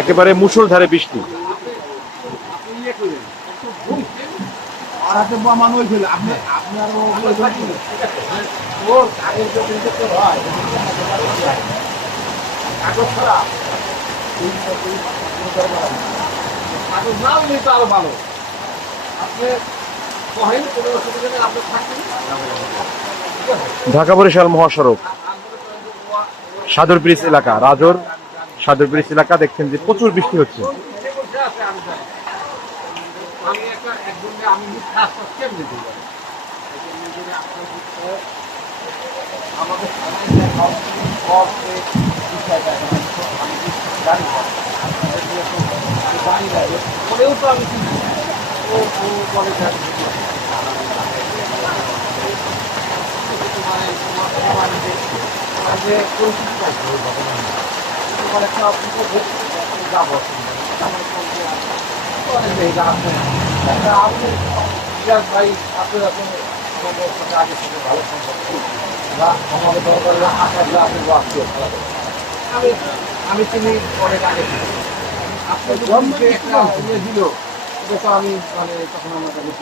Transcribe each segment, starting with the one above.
একেবারে মুষলধারে বৃষ্টি। আর ভালো। আপনি থাকবেন ঢাকা বরিশাল মহাসড়ক। সাদর ব্রিজ এলাকা রাজর সাদর ব্রিজ এলাকা দেখছেন যে প্রচুর বৃষ্টি হচ্ছে। আমি যে পরিচিতি পাইছে ওই মধ্যে। তোমার একটা যাব অনেক জায়গা আছে। একটা আপনি ইয়াস ভাই আপনি এখন আমাদের সাথে আগে থেকে ভালো সম্পর্ক বা আমাদের দরকার আশা যে আপনি আত্মীয় আমি আমি অনেক আগে একটা ইয়ে দিল এটা তো আমি মানে তখন আমার কাছে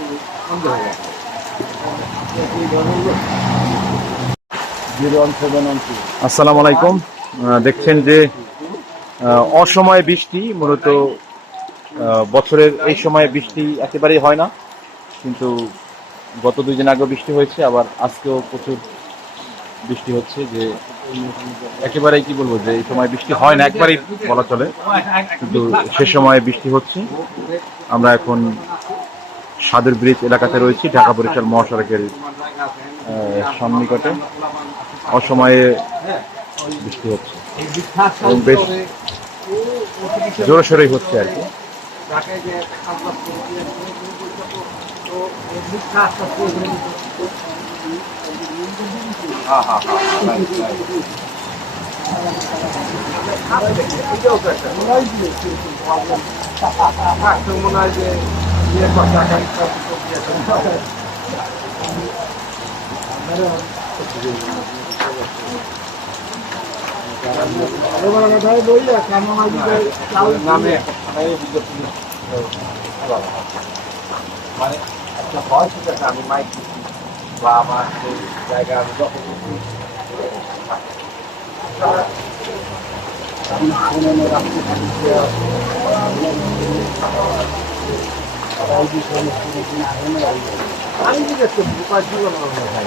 সন্দেহ হয়ে গেছে। আপনি কি ধরনের আসসালামু আলাইকুম। দেখছেন যে অসময়ে বৃষ্টি, মূলত বছরের এই সময়ে বৃষ্টি একেবারেই হয় না, কিন্তু গত দুই দিন আগে বৃষ্টি হয়েছে, আবার আজকেও প্রচুর বৃষ্টি হচ্ছে যে, একেবারেই কি বলব যে, এই সময় বৃষ্টি হয় না, একবারই বলা চলে, কিন্তু সে সময় বৃষ্টি হচ্ছে। আমরা এখন সাদের ব্রিজ এলাকাতে রয়েছি, ঢাকা বরিশাল মহাসড়কের সন্নিকটে অসময়ে বৃষ্টি হচ্ছে। এবং বেশ জোরে সোরেই হচ্ছে আর কি। তো মনে হয় যে মানে একটা হয় সেটা আমি মাইক বা আমার জায়গা আমি যখন আমি জিজ্ঞেস করছি উপায় জীবন ভাই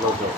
লজ্জা